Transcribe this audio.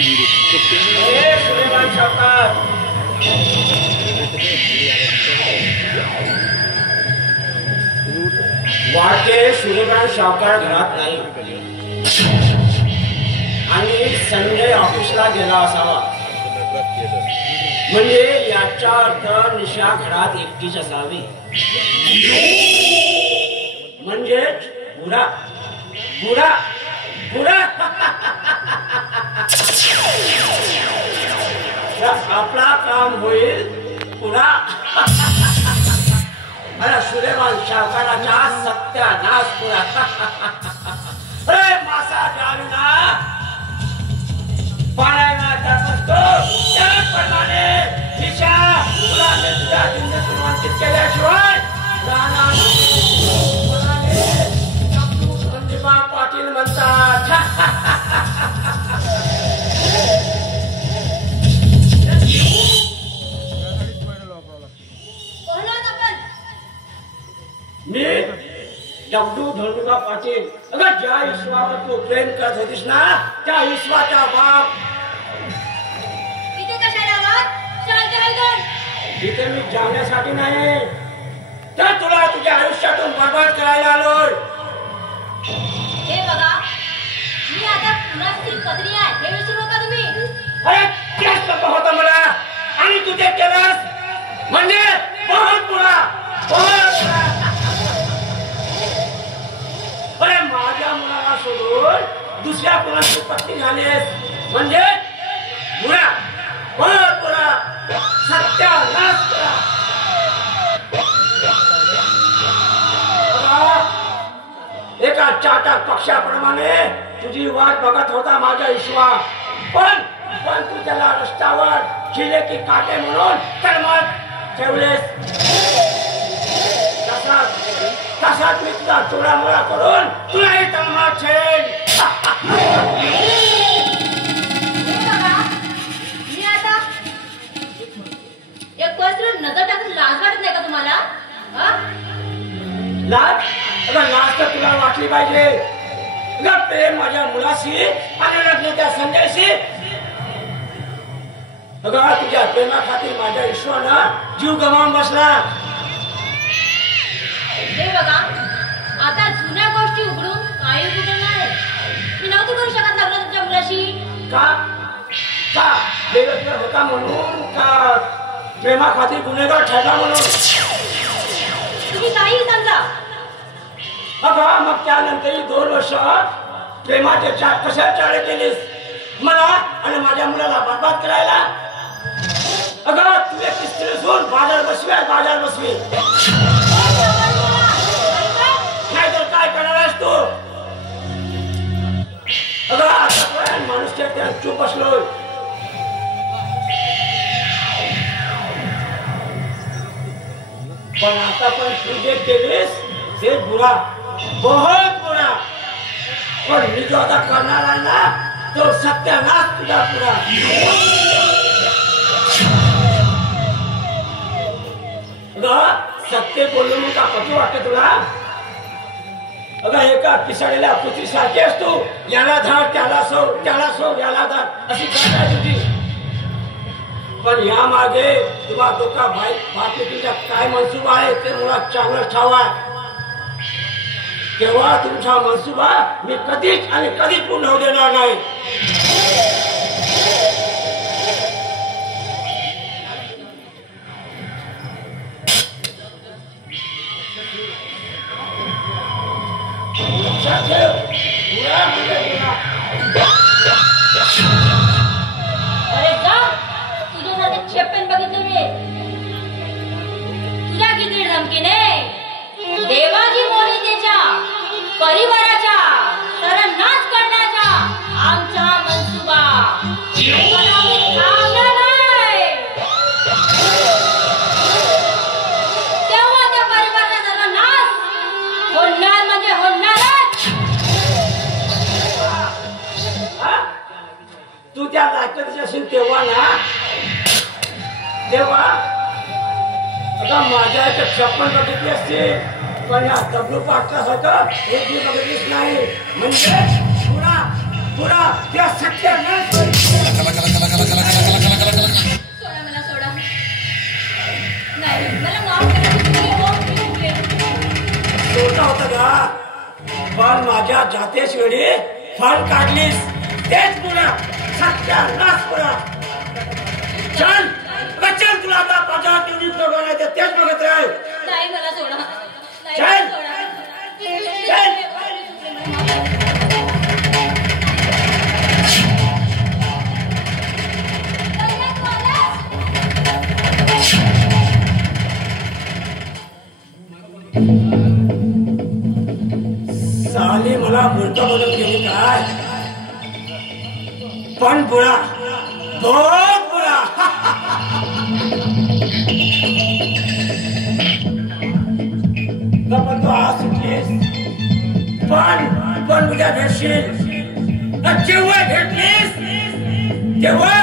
सुलेमान सावकार वाटते सुलेमान सावकार घरात नाही आणि संजय ऑफिसला गेला असावा म्हणजे याचा अर्थ निशा घरात एकटीच असावी म्हणजेच बुडा बुडा बुडा आपला काम होईल पुरा अरे सुलेमान सावकाराचा सत्यानाश पुरा अरे मासा जाविना पाण्याला जात असतो त्याप्रमाणे दिशा तुला तुझ्या जिंदगीत वंचित केल्याशिवाय राहणार संदीपा पाटील म्हणतात मी जगदू धनुका पाटील अगर ज्या ईश्वरावर तू प्रेम करत होतीस ना त्या ईश्वराचा बाप इथे कशाला आलात? शांत राहा. इथे मी जाण्यासाठी नाही तर तुला तुझ्या आयुष्यातून बर्बाद करायला आलोय. हे बघा मी आता कुणाची पत्नी आहे हे विसरू नका तुम्ही. अरे तेच नको होतं मला आणि तू ते केलंस म्हणजे बहुत बुरा बहुत बुरा. अरे माझ्या मुलाला सोडून दुसऱ्या कोणाची पत्नी झालीस म्हणजे बुरा बहुत बुरा सत्यानाश करा. एका चाटक पक्षाप्रमाणे तुझी वाट बघत होता माझा ईश्वर पण तू त्याला रस्त्यावर चिले की काटे म्हणून तळमत ठेवलेस. तसाच मी तुझा चोरामोरा करून तुलाही तळमत ठेवेल. मी आता एक पत्र नजर टाकून लाज वाटत नाही का तुम्हाला? लाज अगं लाज तर तुला वाटली पाहिजे. अगं प्रेम माझ्या मुलाशी आणि लग्न त्या संजयशी. अगं तुझ्या प्रेमाखातीर माझ्या ईश्वरानं जीव गमावून बसला. हे बघा आता जुन्या गोष्टी उघडून काही कुठं नाही. मी नव्हती करू शकत लग्न तुमच्या मुलाशी. का का बेरोजगार होता म्हणून का प्रेमाखातीर गुन्हेगार ठरला म्हणून? तुम्ही काही समजा. अगं मग त्यानंतरही 2 वर्ष प्रेमाचे कशा चाळे केलीस मला आणि माझ्या मुलाला बर्बाद करायला? अगं तू एक स्त्री असून बाजार बसवी नाही तर काय करणार आहेस तू? अगं आतापर्यंत माणूस चूप बसलोय. पण आता पण तू जे केलीस ते बुरा बहुत बुरा. पण मी जो आता करणार आहे ना तो सत्यानाश तुझा पुरा. सत्य बोलून का कधी वाटत तुला? अगं एका पिसाळलेल्या कुत्रीसारखी असतो. याला धाड त्याला सोड याला धाड अशी करता तुझी. पण या मागे तुम्हा दोघा तुमचा काय मनसुबा आहे ते मला चांगलं ठावा. तेव्हा तुमचा मनसुबा मी कधीच आणि कधीच पूर्ण होऊ देणार नाही. अरे जा तुझ्यासारखे छेप्पन बघितले मी. तुझ्या किती धमकीने देवाजी मोहितेच्या परिवाराच्या तरनाच करण्याचा आमचा मनसुबा तेव्हा त्या परिवाराचा नाश होणार म्हणजे होणारच. तू त्या लायकीची असेल तेव्हा ना तेव्हा आता माझ्या इथे 56 बघितली असते पण या दगडू पाटलासारखं एक बी बघितलीच नाही म्हणजे पुरा पुरा त्या सत्यानाश जातेच वेळी फळ काढलीस तेच पुन्हा सत्यानाश पुन्हा चल चल तुला आता पाजा तेवढी सोडवण्याचं तेच बघत राह नाही मला सोडा नाही चल. मला सोडा. चल. साली मला मूर्ख बनवून गेली काय पण बुडा बहुत बुडा पण तू आज सुटलीस पण उद्या भेटशील जेव्हा भेटलीस तेव्हा